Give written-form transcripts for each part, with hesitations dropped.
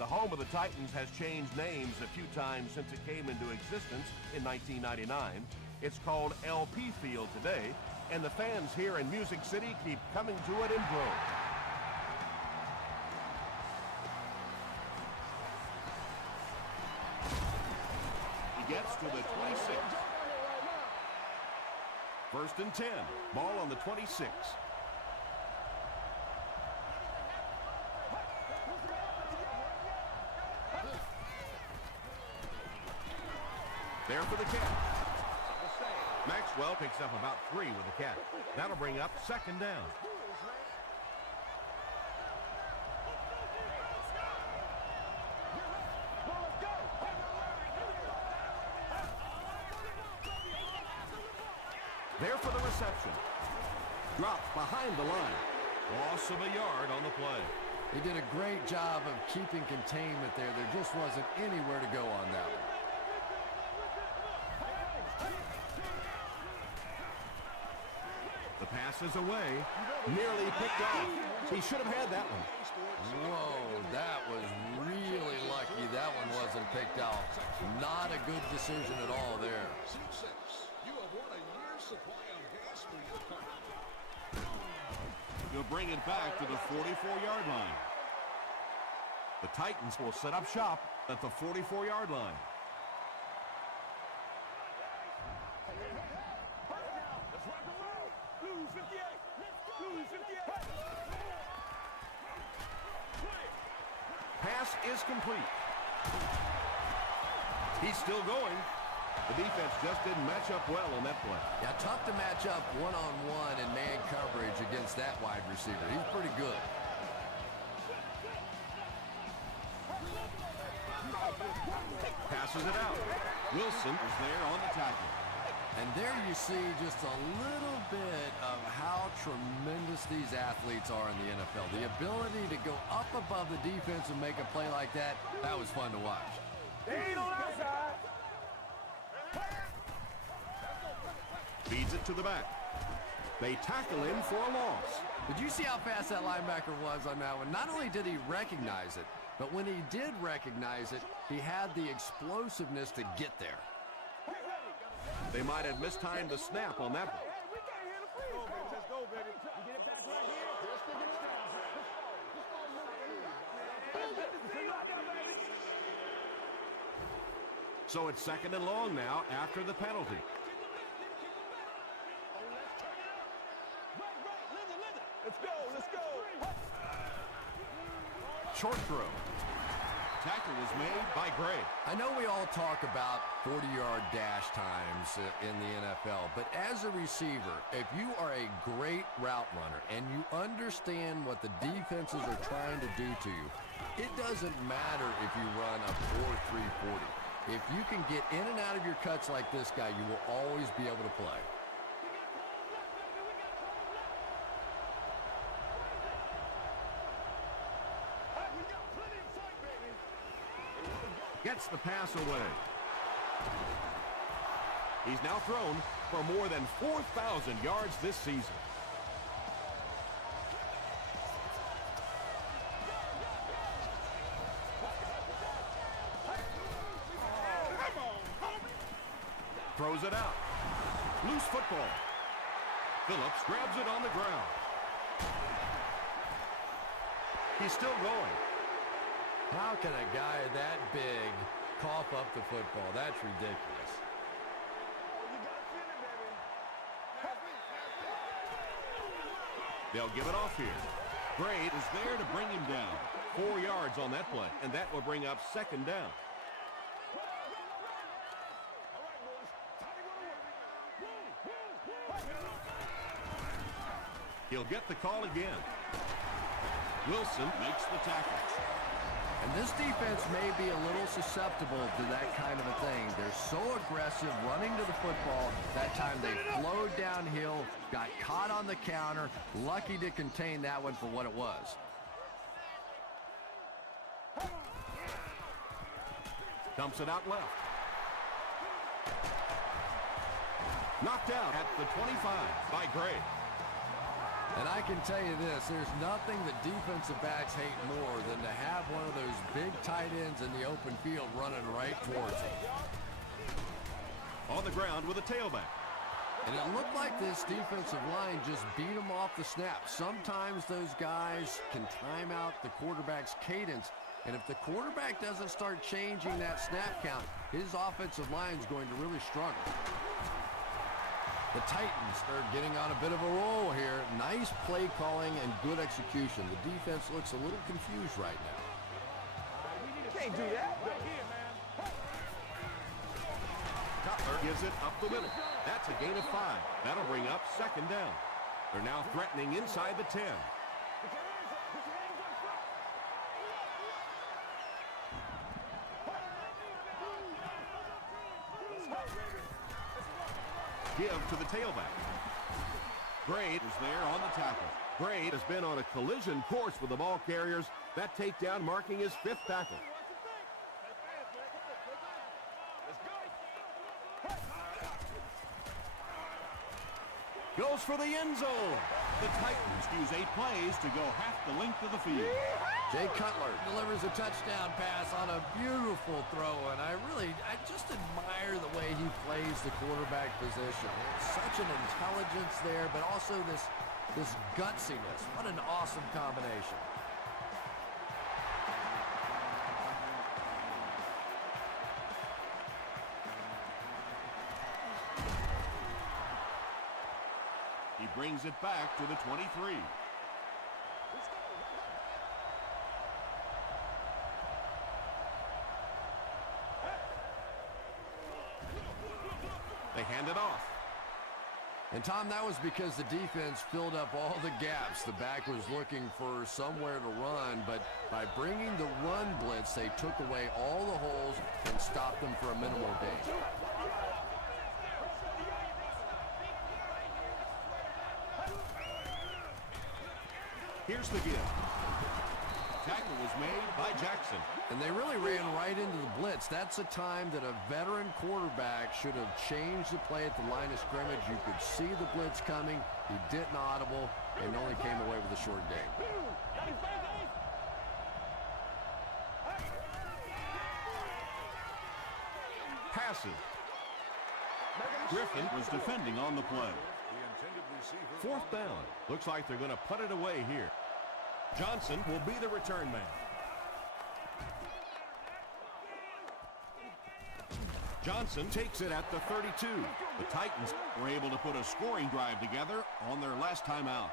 The home of the Titans has changed names a few times since it came into existence in 1999. It's called LP Field today, and the fans here in Music City keep coming to it in droves. He gets to the 26. First and 10. Ball on the 26. There for the catch. Maxwell picks up about 3 with the catch. That'll bring up second down. There for the reception. Dropped behind the line. Loss of a yard on the play. He did a great job of keeping containment there. There just wasn't anywhere to go on that one. The pass is away. Nearly picked off. He should have had that one. Whoa, that was really lucky that one wasn't picked out. Not a good decision at all there. He'll bring it back to the 44-yard line. The Titans will set up shop at the 44-yard line. Pass is complete. He's still going. The defense just didn't match up well on that play. Yeah, tough to match up one-on-one in man coverage against that wide receiver. He's pretty good. Passes it out. Wilson is there on the tackle. And there you see just a little bit of how tremendous these athletes are in the NFL. The ability to go up above the defense and make a play like that, that was fun to watch. Feeds it to the back. They tackle him for a loss. Did you see how fast that linebacker was on that one? Not only did he recognize it, but when he did recognize it, he had the explosiveness to get there. They might have mistimed the snap on that one. Let's go, baby. You get it back right here. So it's second and long now after the penalty. Let's go. Short throw. Tackle was made by Gray. I know we all talk about 40-yard dash times in the NFL, but as a receiver, if you are a great route runner and you understand what the defenses are trying to do to you, it doesn't matter if you run a 4.340. If you can get in and out of your cuts like this guy, you will always be able to play. Gets the pass away. He's now thrown for more than 4,000 yards this season. Throws it out. Loose football. Phillips grabs it on the ground. He's still going. How can a guy that big cough up the football? That's ridiculous. They'll give it off here. Gray is there to bring him down. 4 yards on that play, and that will bring up second down. He'll get the call again. Wilson makes the tackle. And this defense may be a little susceptible to that kind of a thing. They're so aggressive running to the football. That time they flowed downhill, got caught on the counter, lucky to contain that one for what it was. Dumps it out left. Knocked out at the 25 by Gray. And I can tell you this, there's nothing that defensive backs hate more than to have one of those big tight ends in the open field running right towards them. On the ground with a tailback. And it looked like this defensive line just beat them off the snap. Sometimes those guys can time out the quarterback's cadence. And if the quarterback doesn't start changing that snap count, his offensive line is going to really struggle. The Titans are getting on a bit of a roll here. Nice play calling and good execution. The defense looks a little confused right now. You can't do that. Right here, man. Cutler gives it up the middle. That's a gain of 5. That'll bring up second down. They're now threatening inside the 10. Give to the tailback. Grade is there on the tackle. Grade has been on a collision course with the ball carriers. That takedown marking his 5th tackle. Goes for the end zone. The Titans use 8 plays to go half the length of the field. Jay Cutler delivers a touchdown pass on a beautiful throw, and I just admire the way he plays the quarterback position. It's such an intelligence there, but also this gutsiness. What an awesome combination. He brings it back to the 23. They hand it off. And Tom, that was because the defense filled up all the gaps. The back was looking for somewhere to run, but by bringing the run blitz, they took away all the holes and stopped them for a minimal gain. Here's the give. Tackle was made by Jackson. And they really ran right into the blitz. That's a time that a veteran quarterback should have changed the play at the line of scrimmage. You could see the blitz coming. He didn't audible and only came away with a short gain. Passes. Griffin was defending on the play. 4th down. Looks like they're going to put it away here. Johnson will be the return man. Johnson takes it at the 32. The Titans were able to put a scoring drive together on their last time out.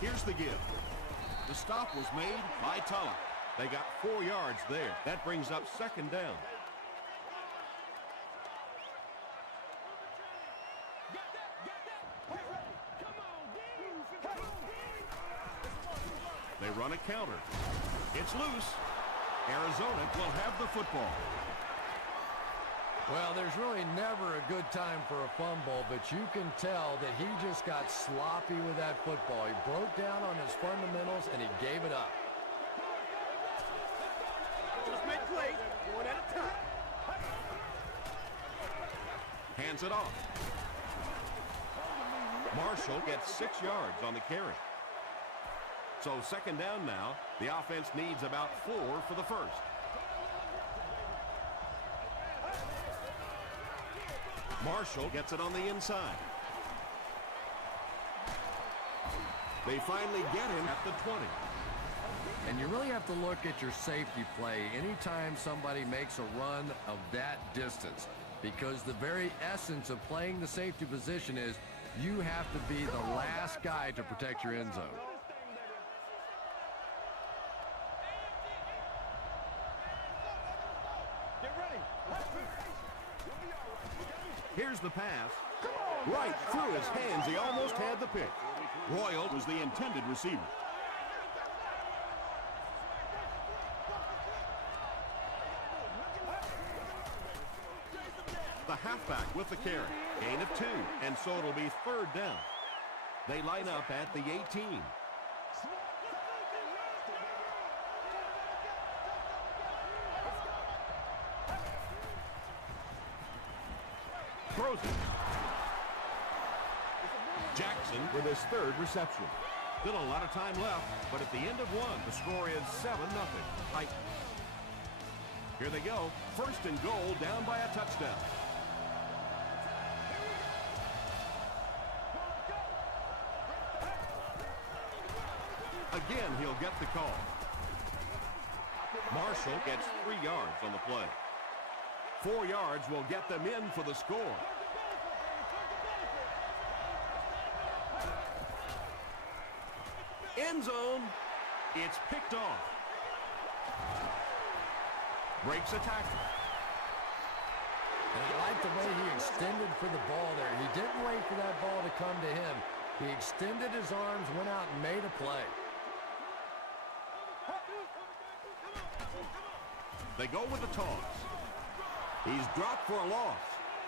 Here's the give. The stop was made by Tulloch. They got 4 yards there. That brings up second down. They run a counter. It's loose. Arizona will have the football. Well, there's really never a good time for a fumble, but you can tell that he just got sloppy with that football. He broke down on his fundamentals, and he gave it up. Just make plays, one at a time. Hands it off. Marshall gets 6 yards on the carry. So second down now. The offense needs about 4 for the first. Marshall gets it on the inside. They finally get him at the 20. And you really have to look at your safety play anytime somebody makes a run of that distance, because the very essence of playing the safety position is you have to be the last guy to protect your end zone. Here's the pass. Right through his hands. He almost had the pick. Royal was the intended receiver. The halfback with the carry. Gain of 2. And so it'll be third down. They line up at the 18. throws it. Jackson with his third reception. Still a lot of time left, but at the end of one, the score is 7-0. Titans. Here they go. First and goal, down by a touchdown. Again, he'll get the call. Marshall gets 3 yards on the play. 4 yards will get them in for the score. End zone. It's picked off. Breaks a tackle. And I like the way he extended for the ball there. He didn't wait for that ball to come to him. He extended his arms, went out and made a play. They go with the toss. He's dropped for a loss.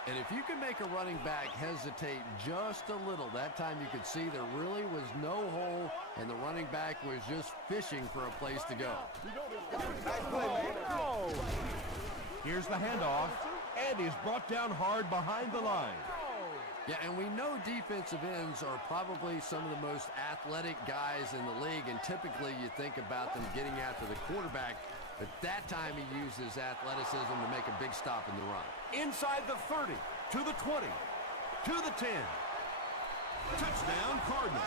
And if you can make a running back hesitate just a little, that time you could see there really was no hole, and the running back was just fishing for a place to go. Here's the handoff, and he's brought down hard behind the line. Yeah, and we know defensive ends are probably some of the most athletic guys in the league, and typically you think about them getting after the quarterback, but that time he used his athleticism to make a big stop in the run. Inside the 30, to the 20, to the 10. Touchdown, Cardinals.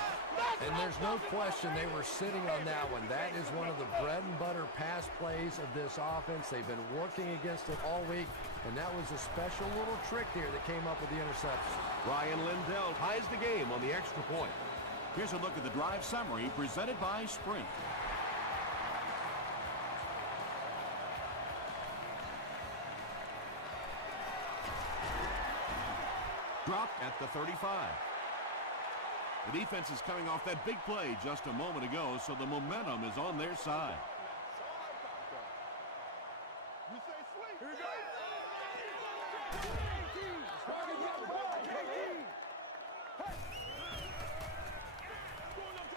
And there's no question they were sitting on that one. That is one of the bread and butter pass plays of this offense. They've been working against it all week, and that was a special little trick there that came up with the interception. Ryan Lindell ties the game on the extra point. Here's a look at the drive summary presented by Sprint. Dropped at the 35. The defense is coming off that big play just a moment ago, so the momentum is on their side.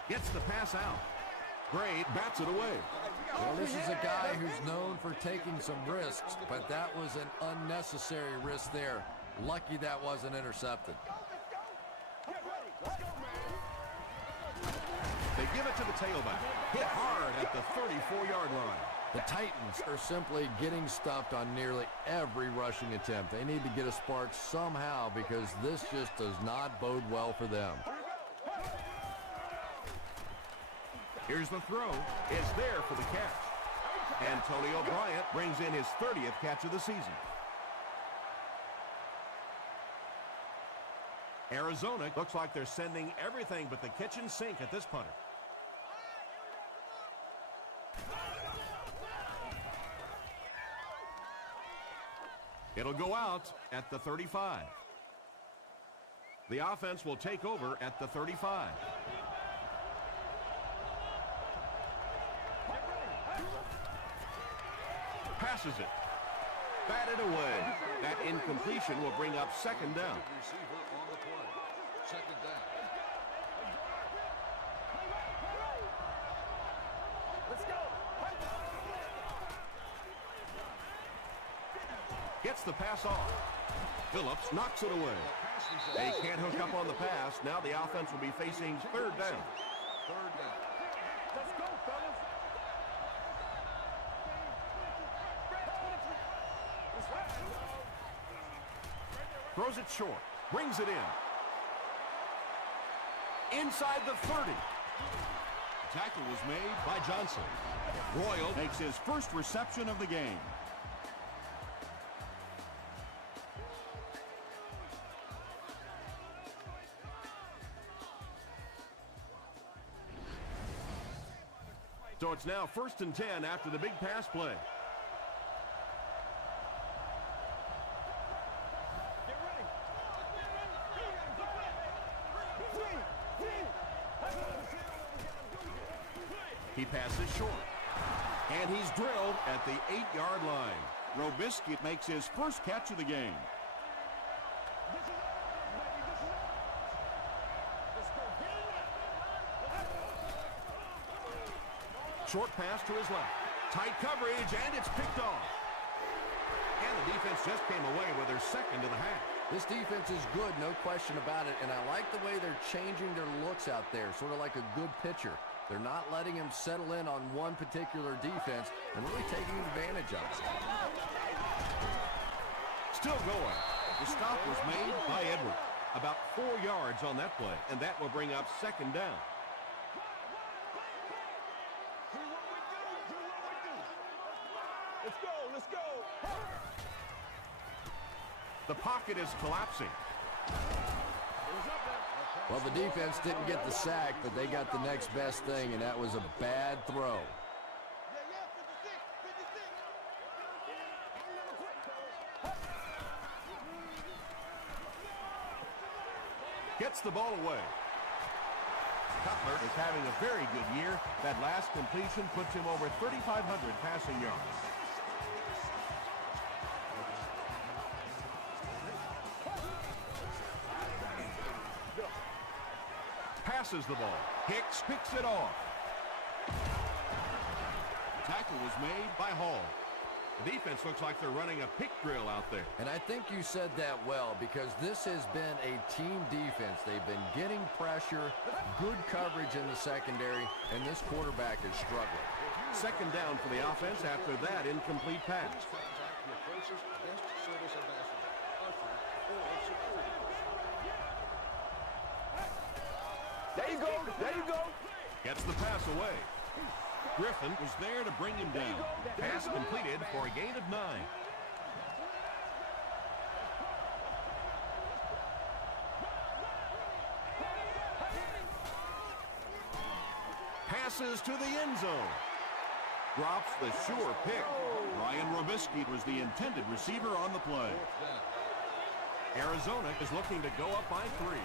Gets the pass out. Gray bats it away. Well, this is a guy who's known for taking some risks, but that was an unnecessary risk there. Lucky that wasn't intercepted. They give it to the tailback. Hit hard at the 34-yard line. The Titans are simply getting stuffed on nearly every rushing attempt. They need to get a spark somehow because this just does not bode well for them. Here's the throw. It's there for the catch. Antonio Bryant brings in his 30th catch of the season. Arizona looks like they're sending everything but the kitchen sink at this punter. It'll go out at the 35. The offense will take over at the 35. Passes it. Batted away. That incompletion will bring up second down. Receiver on the play. Second down. Let's go. Gets the pass off. Phillips knocks it away. They can't hook up on the pass. Now the offense will be facing third down. Third down. Let's go, fellas. Throws it short. Brings it in. Inside the 30. Tackle was made by Johnson. Royal makes his first reception of the game. So it's now 1st and 10 after the big pass play. He passes short. And he's drilled at the 8-yard line. Robisky makes his first catch of the game. Short pass to his left. Tight coverage, and it's picked off. And the defense just came away with their second of the half. This defense is good, no question about it, and I like the way they're changing their looks out there, sort of like a good pitcher. They're not letting him settle in on one particular defense and really taking advantage of it. Still going. The stop was made by Edwards. About 4 yards on that play, and that will bring up second down. Let's go, let's go. The pocket is collapsing. Well, the defense didn't get the sack, but they got the next best thing, and that was a bad throw. Gets the ball away. Cutler is having a very good year. That last completion puts him over 3,500 passing yards. Passes the ball. Hicks picks it off. Tackle was made by Hall. The defense looks like they're running a pick drill out there. And I think you said that well, because this has been a team defense. They've been getting pressure, good coverage in the secondary, and this quarterback is struggling. Second down for the offense after that incomplete pass. There you go, there you go. Gets the pass away. Griffin was there to bring him down. Pass completed for a gain of 9. Passes to the end zone. Drops the sure pick. Ryan Robisky was the intended receiver on the play. Arizona is looking to go up by 3.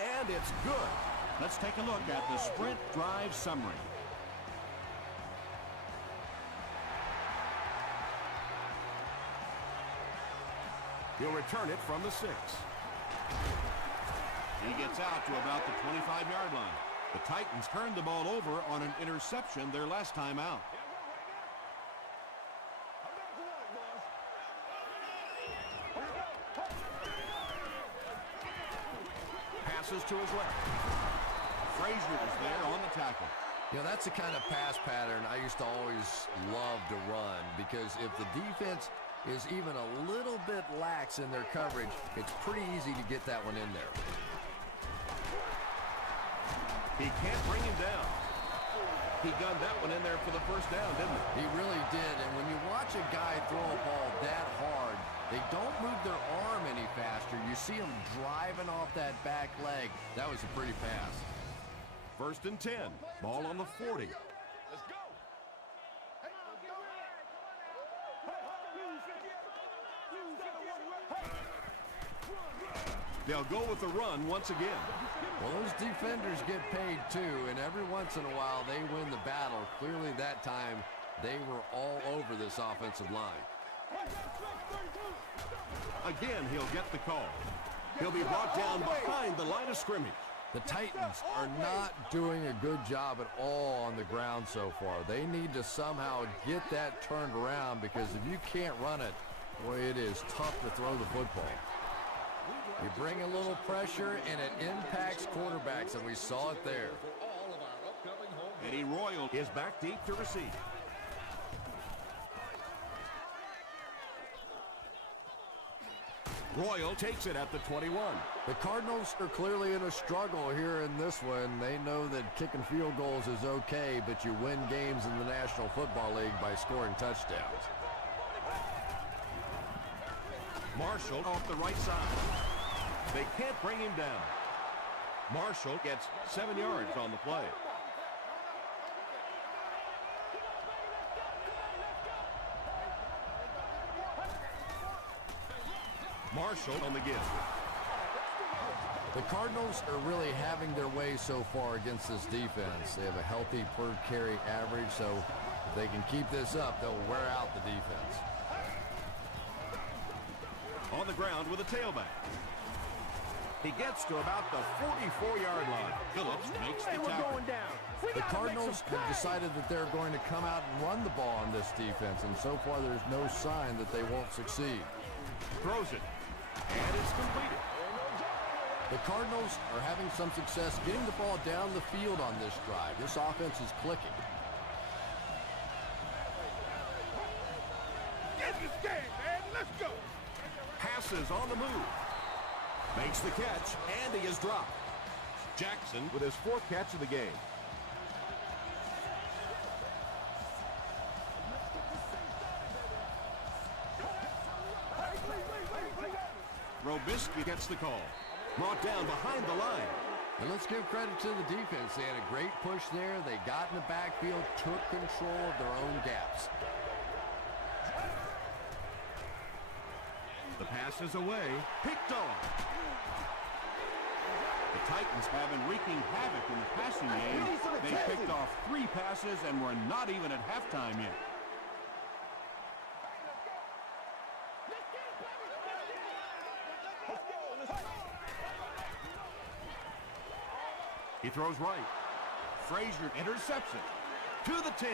And it's good. Let's take a look at the sprint drive summary. He'll return it from the 6. He gets out to about the 25-yard line. The Titans turned the ball over on an interception their last time out. Passes to his left. Frazier is there on the tackle. You know, that's the kind of pass pattern I used to always love to run, because if the defense is even a little bit lax in their coverage, it's pretty easy to get that one in there. He can't bring him down. He gunned that one in there for the first down, didn't he? He really did, and when you watch a guy throw a ball that hard, they don't move their arm any faster. You see them driving off that back leg. That was a pretty pass. First and 10. Ball on the 40. Let's go. They'll go with the run once again. Well, those defenders get paid too, and every once in a while they win the battle. Clearly that time they were all over this offensive line. Again, he'll get the call. He'll be brought down behind the line of scrimmage. The Titans are not doing a good job at all on the ground so far. They need to somehow get that turned around, because if you can't run it, boy, it is tough to throw the football. You bring a little pressure, and it impacts quarterbacks, and we saw it there. Eddie Royal is back deep to receive. Royal takes it at the 21. The Cardinals are clearly in a struggle here in this one. They know that kicking field goals is okay, but you win games in the National Football League by scoring touchdowns. Marshall off the right side. They can't bring him down. Marshall gets 7 yards on the play. Marshall on the give. The Cardinals are really having their way so far against this defense. They have a healthy per carry average, so if they can keep this up, they'll wear out the defense. On the ground with a tailback. He gets to about the 44-yard line. Phillips makes the tackle. The Cardinals have decided that they're going to come out and run the ball on this defense, and so far there's no sign that they won't succeed. Throws it. And it's completed. The Cardinals are having some success getting the ball down the field on this drive. This offense is clicking. Get this game, man. Let's go. Passes on the move. Makes the catch, and he is dropped. Jackson with his 4th catch of the game. Robisky gets the call. Brought down behind the line. And let's give credit to the defense. They had a great push there. They got in the backfield, took control of their own gaps. The pass is away. Picked off. The Titans have been wreaking havoc in the passing game. They picked off 3 passes and were not even at halftime yet. He throws right. Frazier intercepts it. To the 10.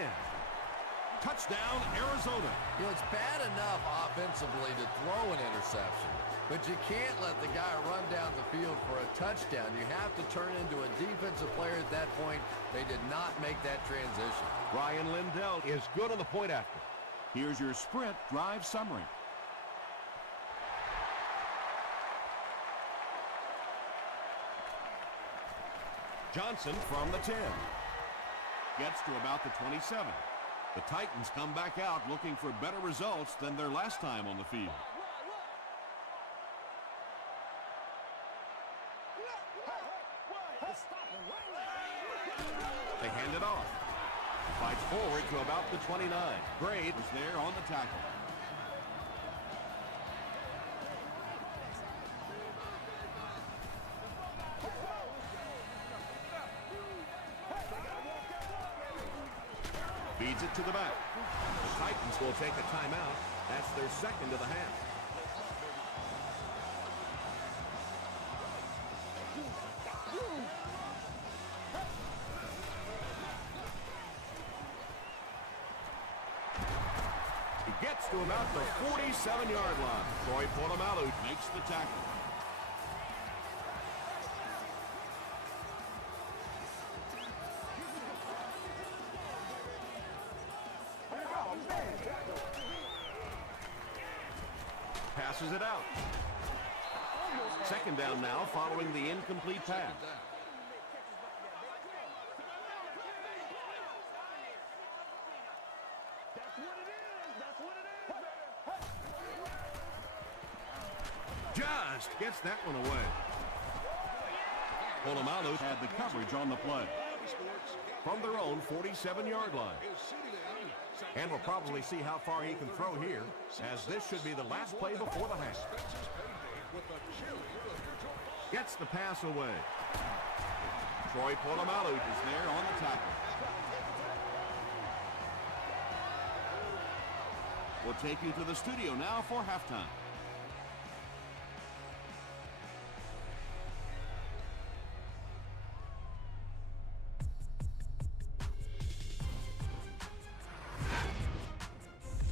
Touchdown, Arizona. You know, it's bad enough offensively to throw an interception, but you can't let the guy run down the field for a touchdown. You have to turn into a defensive player at that point. They did not make that transition. Ryan Lindell is good on the point after. Here's your sprint drive summary. Johnson from the 10. Gets to about the 27. The Titans come back out looking for better results than their last time on the field. They hand it off. Fights forward to about the 29. Grade was there on the tackle. Feeds it to the back. The Titans will take a timeout. That's their 2nd of the half. He gets to about the 47-yard line. Troy Polamalu makes the tackle. Passes it out. 2nd down now following the incomplete pass. Just gets that one away. Polamalu had the coverage on the play. From their own 47-yard line. And we'll probably see how far he can throw here, as this should be the last play before the half. Gets the pass away. Troy Polamalu is there on the tackle. We'll take you to the studio now for halftime.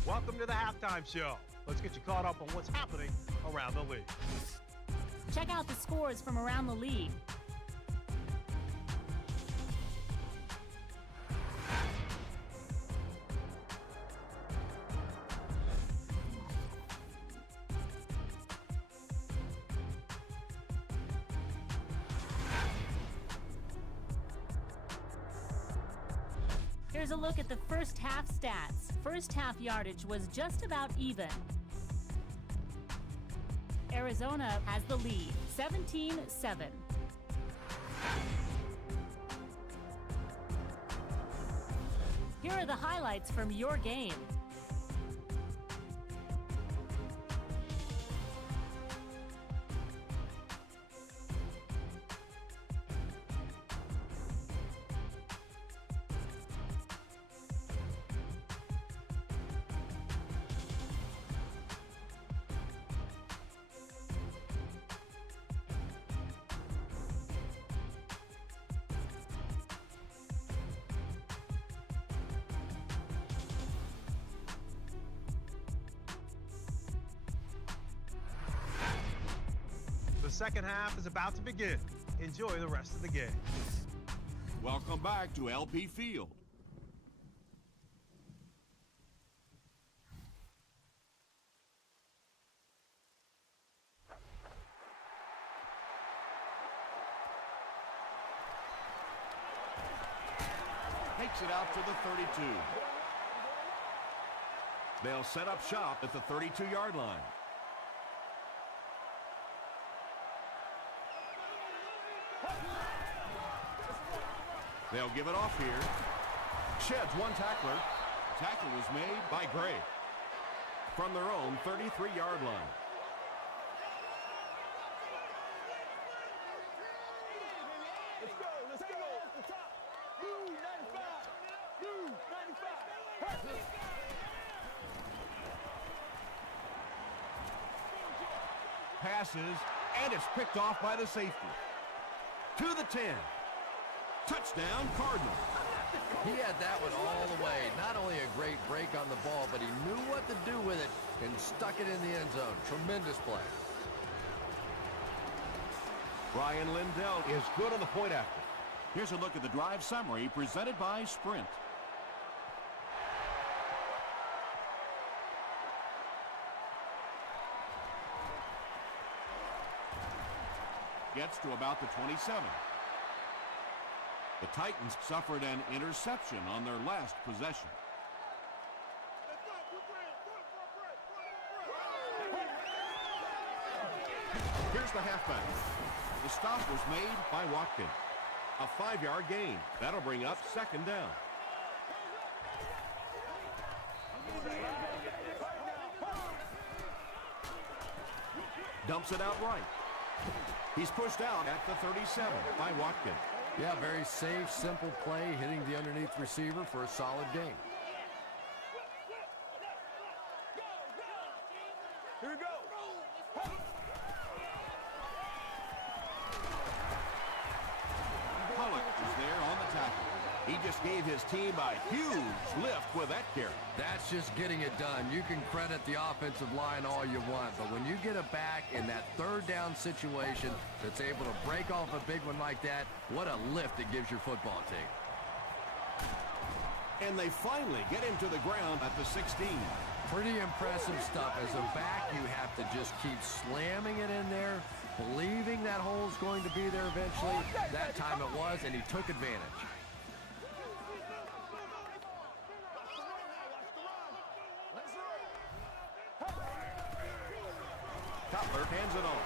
Welcome to the halftime show. Let's get you caught up on what's happening around the league. Check out the scores from around the league. Here's a look at the first half stats. First half yardage was just about even. Arizona has the lead, 17-7. Here are the highlights from your game. second half is about to begin. Enjoy the rest of the game. Welcome back to LP Field. Takes it out to the 32. They'll set up shop at the 32-yard line. They'll give it off here. Sheds one tackler. Tackle was made by Gray from their own 33-yard line. Let's go. Off the top. Blue 95. Blue 95. Passes, and it's picked off by the safety. To the 10. Touchdown, Cardinals. He had that one all the way. Not only a great break on the ball, but he knew what to do with it and stuck it in the end zone. Tremendous play. Ryan Lindell is good on the point after. Here's a look at the drive summary presented by Sprint. Gets to about the 27. The Titans suffered an interception on their last possession. Here's the halfback. The stop was made by Watkins. A 5-yard gain. That'll bring up second down. Dumps it out right. He's pushed out at the 37 by Watkins. Yeah, very safe, simple play, hitting the underneath receiver for a solid gain. Here we go. Pollock is there on the tackle. He just gave his team a huge lift with that carry. That's just getting it done. You can credit the offensive line all you want, but when you get it back in that third down situation that's able to break off a big one like that, what a lift it gives your football team. And they finally get him to the ground at the 16. Pretty impressive stuff. As a back, you have to just keep slamming it in there, believing that hole's going to be there eventually. That time it was, and he took advantage. Cutler hands it on.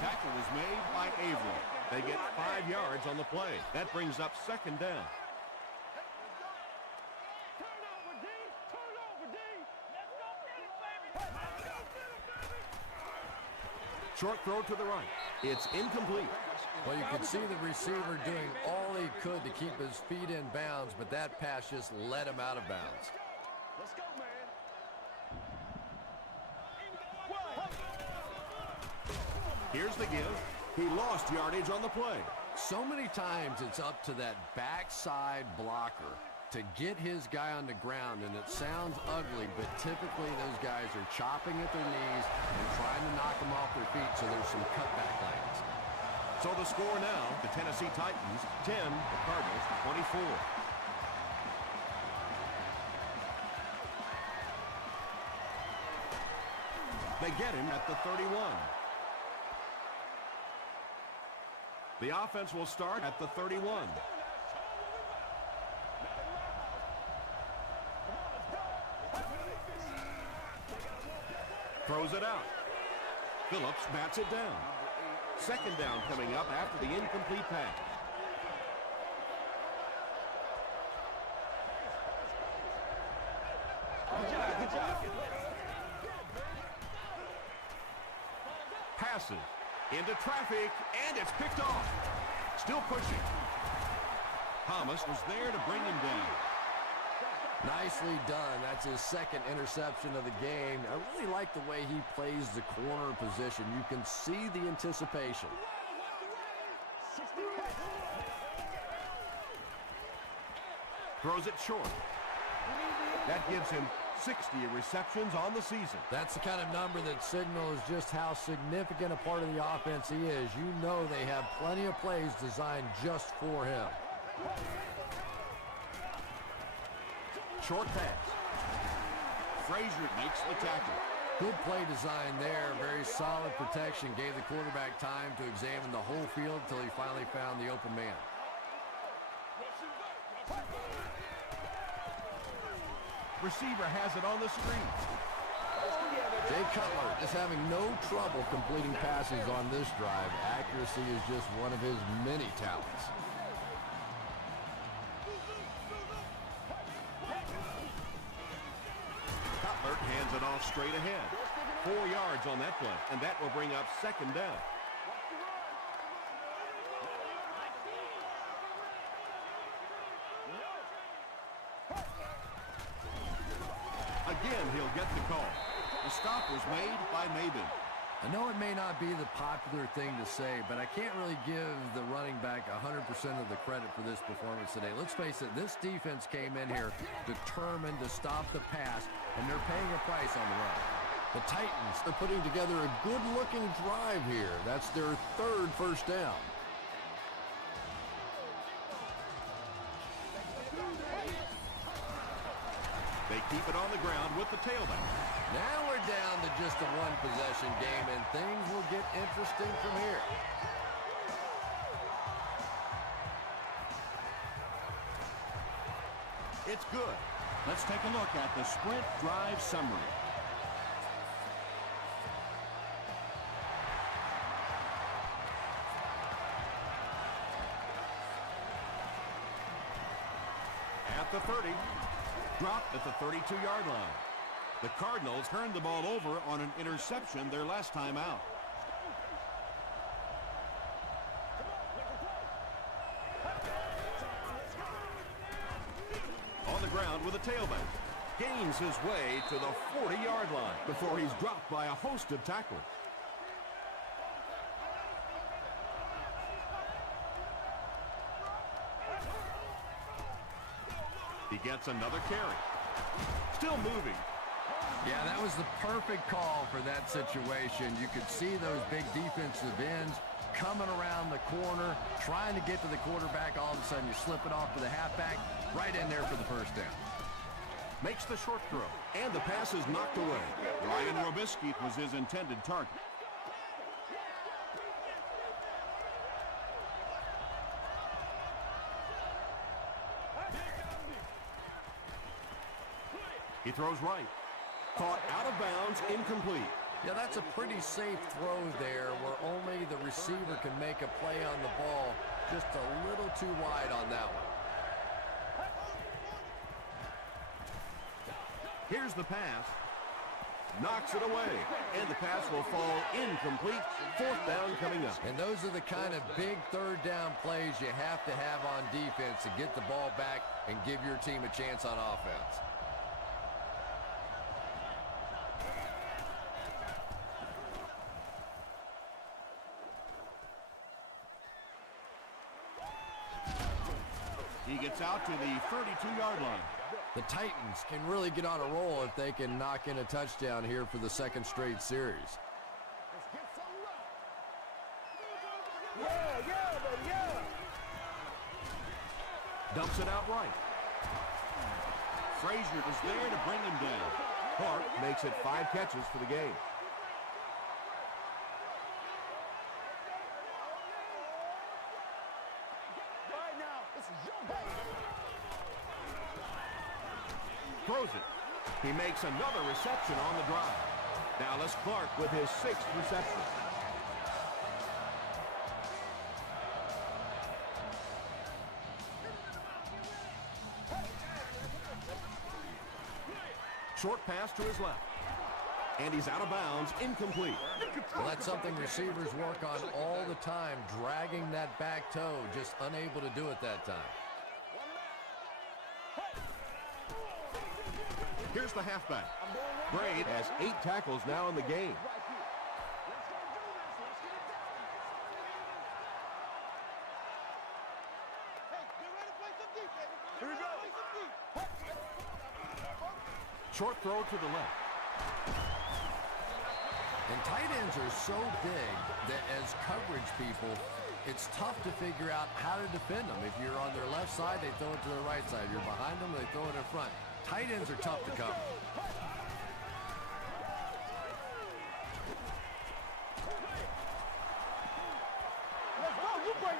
Tackle was made by Avery. They get 5 yards on the play. That brings up second down. Short throw to the right. It's incomplete. Well, you could see the receiver doing all he could to keep his feet in bounds, but that pass just let him out of bounds. Let's go, man. Here's the give. He lost yardage on the play. So many times it's up to that backside blocker to get his guy on the ground, and it sounds ugly, but typically those guys are chopping at their knees and trying to knock them off their feet, so there's some cutback lanes. So the score now, the Tennessee Titans 10, the Cardinals 24. They get him at the 31. The offense will start at the 31. Throws it out. Phillips bats it down. Second down coming up after the incomplete pass. Good job. Passes into traffic, and it's picked off. Still pushing. Thomas was there to bring him down. Nicely done. That's his second interception of the game. I really like the way he plays the corner position. You can see the anticipation. Throws it short. That gives him 60 receptions on the season. That's the kind of number that signals just how significant a part of the offense he is. You know they have plenty of plays designed just for him. Short pass. Frazier makes the tackle. Good play design there. Very solid protection. Gave the quarterback time to examine the whole field until he finally found the open man. Receiver has it on the screen. Jay Cutler is having no trouble completing passes on this drive. Accuracy is just one of his many talents. Cutler hands it off straight ahead. 4 yards on that play, and that will bring up second down. Again, he'll get the call. The stop was made by Maben. I know it may not be the popular thing to say, but I can't really give the running back 100% of the credit for this performance today. Let's face it, this defense came in here determined to stop the pass, and they're paying a price on the run. The Titans are putting together a good-looking drive here. That's their third first down. They keep it on the ground with the tailback. Now we're down to just a one-possession game, and things will get interesting from here. It's good. Let's take a look at the sprint drive summary. At the 30. Dropped at the 32-yard line. The Cardinals turned the ball over on an interception their last time out. On the ground with a tailback. Gains his way to the 40-yard line before he's dropped by a host of tacklers. He gets another carry. Still moving. Yeah, that was the perfect call for that situation. You could see those big defensive ends coming around the corner, trying to get to the quarterback. All of a sudden, you slip it off to the halfback, right in there for the first down. Makes the short throw, and the pass is knocked away. Ryan Robisky was his intended target. He throws right. Caught out of bounds, incomplete. Yeah, that's a pretty safe throw there where only the receiver can make a play on the ball. Just a little too wide on that one. Here's the pass. Knocks it away. And the pass will fall incomplete. Fourth down coming up. And those are the kind of big third down plays you have to have on defense to get the ball back and give your team a chance on offense. He gets out to the 32-yard line. The Titans can really get on a roll if they can knock in a touchdown here for the second straight series. Dumps it out right. Frazier is there to bring him down. Clark makes it 5 catches for the game. Throws it. He makes another reception on the drive. Dallas Clark with his 6th reception. Short pass to his left. And he's out of bounds, incomplete. Well, that's something receivers work on all the time, dragging that back toe, just unable to do it that time. Here's the halfback. Braid has 8 tackles now in the game. Short throw to the left. And tight ends are so big that as coverage people, it's tough to figure out how to defend them. If you're on their left side, they throw it to their right side. You're behind them, they throw it in front. Tight ends are tough to cover.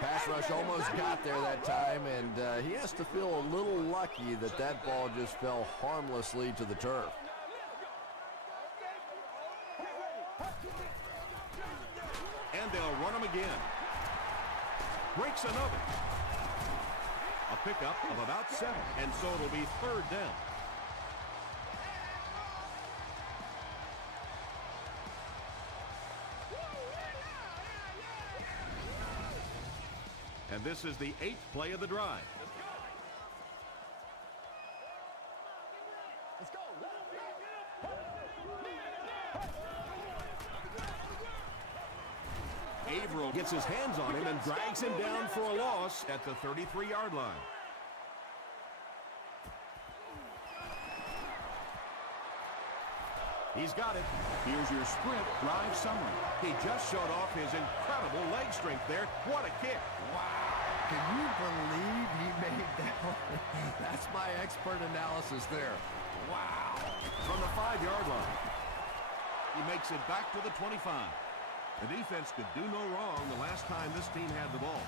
Pass rush almost got there that time, and he has to feel a little lucky that that ball just fell harmlessly to the turf. And they'll run him again. Breaks another. A pickup of about 7, and so it'll be 3rd down. And this is the 8th play of the drive. Let's go. Averill gets his hands on him and drags him down for a loss at the 33-yard line. He's got it. Here's your sprint drive summary. He just showed off his incredible leg strength there. What a kick. Wow. Can you believe he made that one? That's my expert analysis there. Wow. From the 5-yard line. He makes it back to the 25. The defense could do no wrong the last time this team had the ball.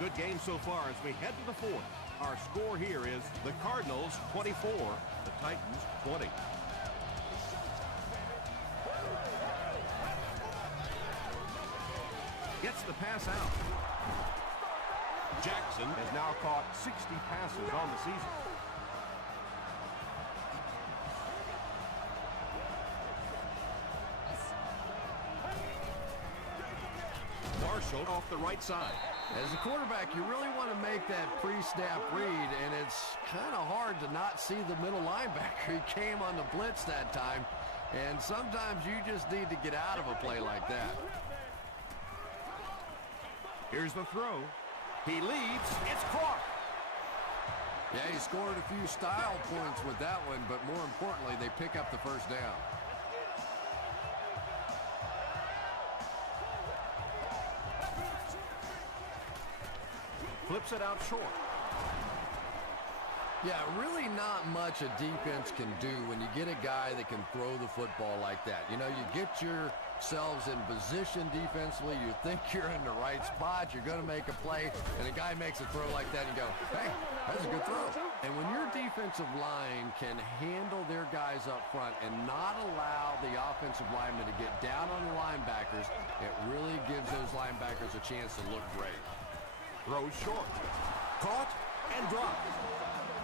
Good game so far as we head to the 4th. Our score here is the Cardinals 24, the Titans 20. Gets the pass out. Jackson has now caught 60 passes on the season. Marshall off the right side. As a quarterback, you really want to make that pre-snap read, and it's kind of hard to not see the middle linebacker. He came on the blitz that time, and sometimes you just need to get out of a play like that. Here's the throw. He leads. It's Clark. Yeah, he scored a few style points with that one, but more importantly, they pick up the first down. Flips it out short. Yeah, really not much a defense can do when you get a guy that can throw the football like that. You know, you get yourselves in position defensively, you think you're in the right spot, you're going to make a play, and a guy makes a throw like that, and you go, hey, that's a good throw. And when your defensive line can handle their guys up front and not allow the offensive linemen to get down on the linebackers, it really gives those linebackers a chance to look great. Throws short. Caught and dropped.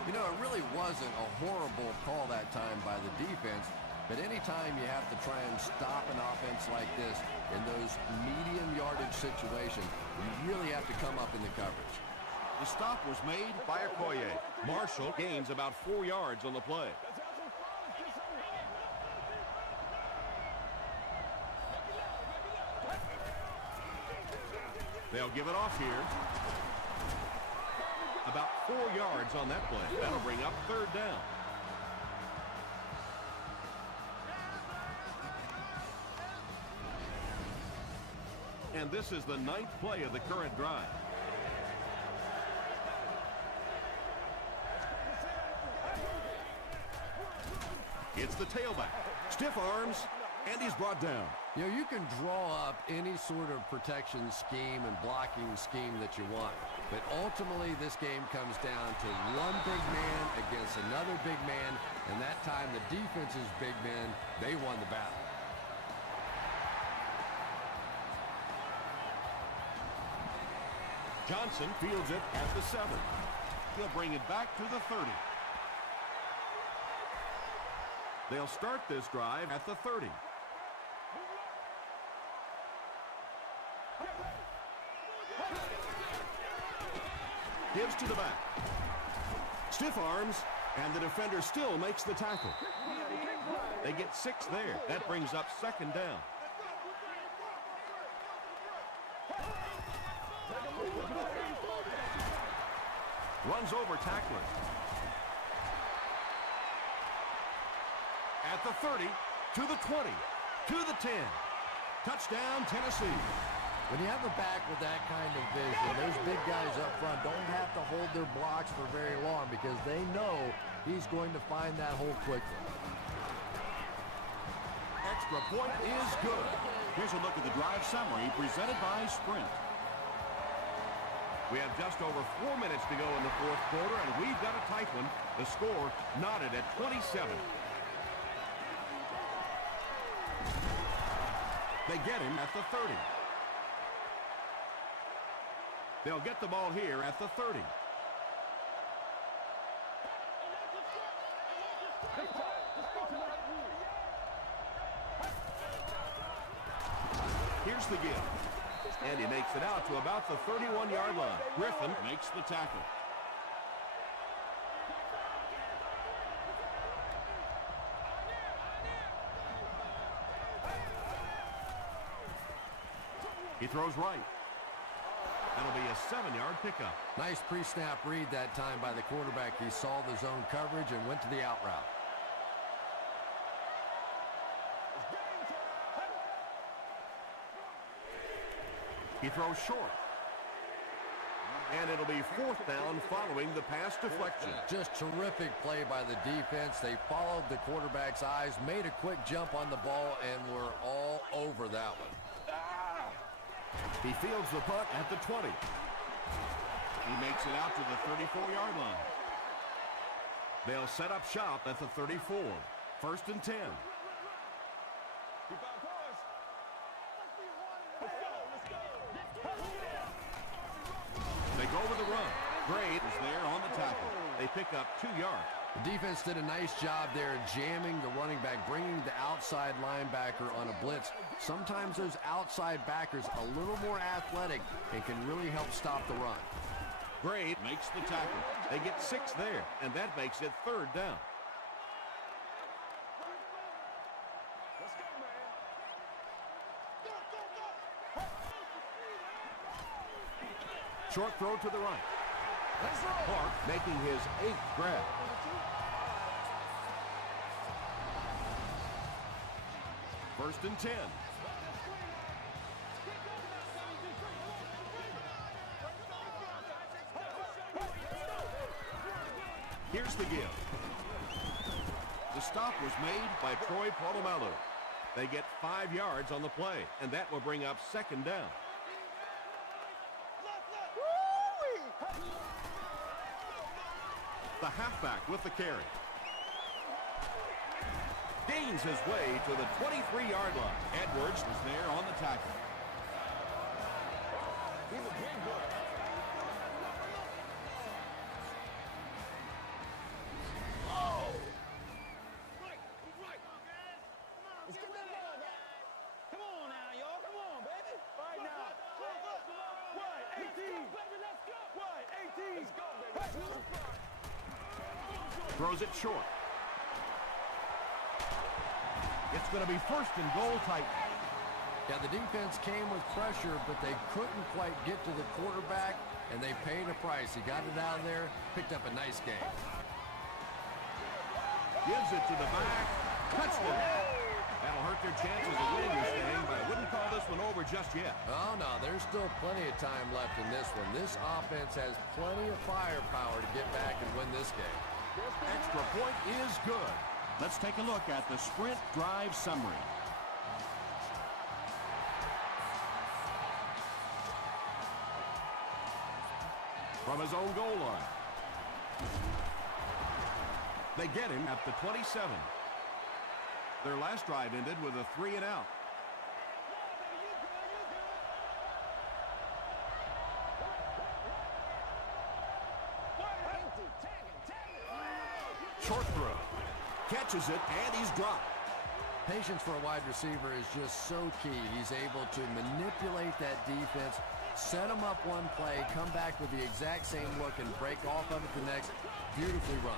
You know, it really wasn't a horrible call that time by the defense, but anytime you have to try and stop an offense like this in those medium yardage situations, you really have to come up in the coverage. The stop was made by Okoye. Marshall gains about 4 yards on the play. They'll give it off here. About 4 yards on that play. That'll bring up 3rd down. And this is the 9th play of the current drive. It's the tailback. Stiff arms, and he's brought down. You know, you can draw up any sort of protection scheme and blocking scheme that you want. But ultimately, this game comes down to one big man against another big man. And that time, the defense's big men, they won the battle. Johnson fields it at the 7. He'll bring it back to the 30. They'll start this drive at the 30. Gives to the back. Stiff arms, and the defender still makes the tackle. They get 6 there. That brings up 2nd down. Runs over tackler. At the 30, to the 20, to the 10. Touchdown, Tennessee. When you have a back with that kind of vision, those big guys up front don't have to hold their blocks for very long because they know he's going to find that hole quickly. Extra point is good. Here's a look at the drive summary presented by Sprint. We have just over 4 minutes to go in the fourth quarter, and we've got a tight one. The score knotted at 27. They get him at the 30. They'll get the ball here at the 30. Here's the give. And he makes it out to about the 31-yard line. Griffin Makes the tackle. He throws right. That'll be a 7-yard pickup. Nice pre-snap read that time by the quarterback. He saw the zone coverage and went to the out route. He throws short. And it'll be fourth down following the pass deflection. Just terrific play by the defense. They followed the quarterback's eyes, made a quick jump on the ball, and were all over that one. He fields the punt at the 20. He makes it out to the 34-yard line. They'll set up shop at the 34. First and 10. They go with the run. Gray is there on the tackle. They pick up 2 yards. The defense did a nice job there jamming the running back, bringing the outside linebacker on a blitz. Sometimes those outside backers a little more athletic and can really help stop the run. Gray Makes the tackle. They get 6 there, and that makes it third down. Short throw to the right. Clark making his 8th grab. First and 10. Here's the give. The stop was made by Troy Polamalu. They get 5 yards on the play, and that will bring up second down. The halfback with the carry. Gains his way to the 23-yard line. Edwards is there on the tackle. He's a big boy. Oh! Right. Let's get that ball back. Come on now, y'all. Come on, baby. Right now. What? 18. What? 18. Let's go, baby. Throws it short. It's going to be first and goal Titans. Yeah, the defense came with pressure, but they couldn't quite get to the quarterback, and they paid a price. He got it out of there, picked up a nice game. Gives it to the back. Touchdown. That'll hurt their chances of winning this game, but I wouldn't call this one over just yet. Oh, no, there's still plenty of time left in this one. This offense has plenty of firepower to get back and win this game. Extra point is good. Let's take a look at the Sprint drive summary. From his own goal line. They get him at the 27. Their last drive ended with a 3-and-out. Short throw. Catches it, and he's dropped. Patience for a wide receiver is just so key. He's able to manipulate that defense, set them up one play, come back with the exact same look, and break off of it the next. Beautifully run.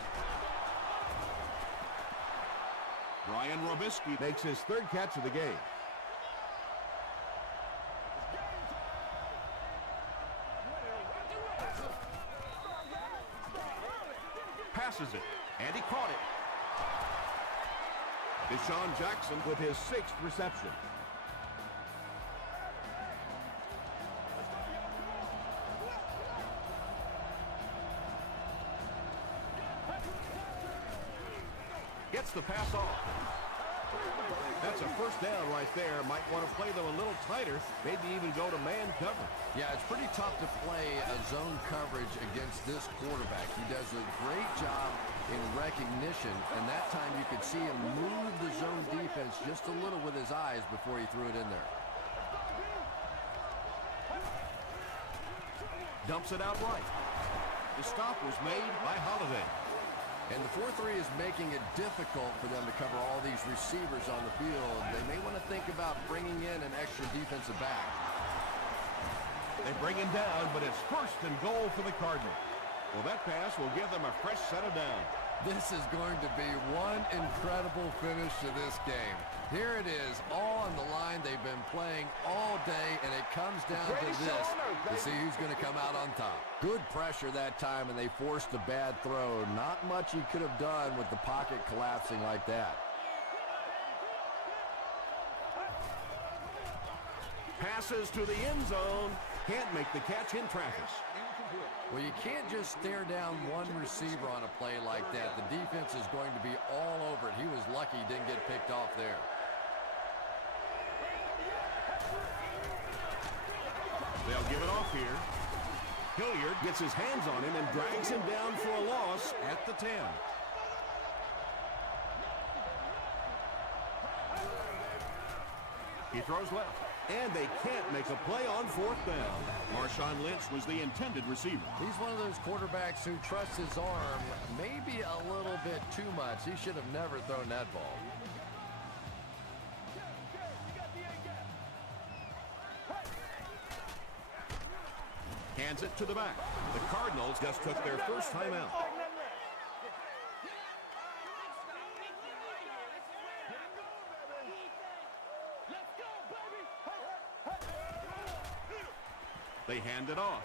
Brian Robisky makes his 3rd catch of the game. Passes it, and he caught it. Deshaun Jackson with his 6th reception. Gets the pass off. That's a first down right there. Might want to play them a little tighter, maybe even go to man cover. Yeah, it's pretty tough to play a zone coverage against this quarterback. He does a great job in recognition, and that time you could see him move the zone defense just a little with his eyes before he threw it in there. Dumps it out right. The stop was made by Holiday. And the 4-3 is making it difficult for them to cover all these receivers on the field. They may want to think about bringing in an extra defensive back. They bring him down, but it's 1st and goal for the Cardinals. Well, that pass will give them a fresh set of downs. This is going to be one incredible finish to this game. Here it is, all on the line. They've been playing all day, and it comes down to this to see who's going to come out on top. Good pressure that time, and they forced a bad throw. Not much he could have done with the pocket collapsing like that. Passes to the end zone. Can't make the catch in traffic. Well, you can't just stare down one receiver on a play like that. The defense is going to be all over it. He was lucky he didn't get picked off there. They'll give it off here. Hilliard gets his hands on him and drags him down for a loss at the 10. He throws left. And they can't make a play on 4th down. Marshawn Lynch was the intended receiver. He's one of those quarterbacks who trusts his arm maybe a little bit too much. He should have never thrown that ball. Hands it to the back. The Cardinals just took their first time out. They hand it off.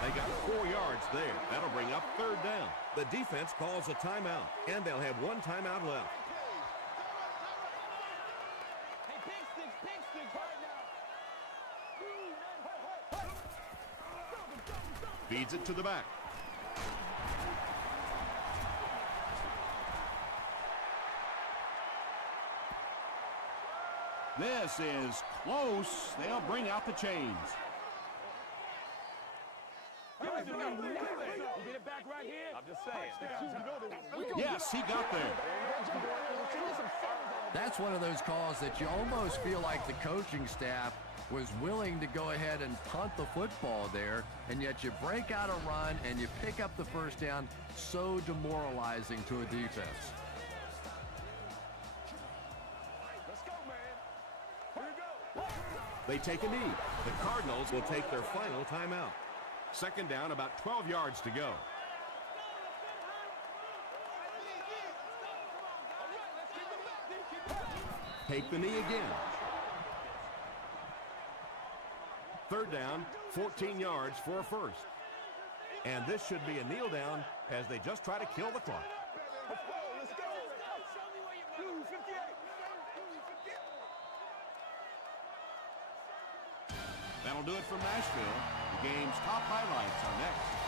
They got 4 yards there. That'll bring up 3rd down. The defense calls a timeout, and they'll have 1 timeout left. Hey, pick sticks right now. Feeds it to the back. This is close. They'll bring out the chains. You get it back right here. I'm just saying. Yes, he got there. That's one of those calls that you almost feel like the coaching staff was willing to go ahead and punt the football there, and yet you break out a run and you pick up the first down. So demoralizing to a defense. They take a knee. The Cardinals will take their final timeout. 2nd down, about 12 yards to go. Take the knee again. 3rd down, 14 yards for a first. And this should be a kneel down as they just try to kill the clock. That'll do it from Nashville. The game's top highlights are next.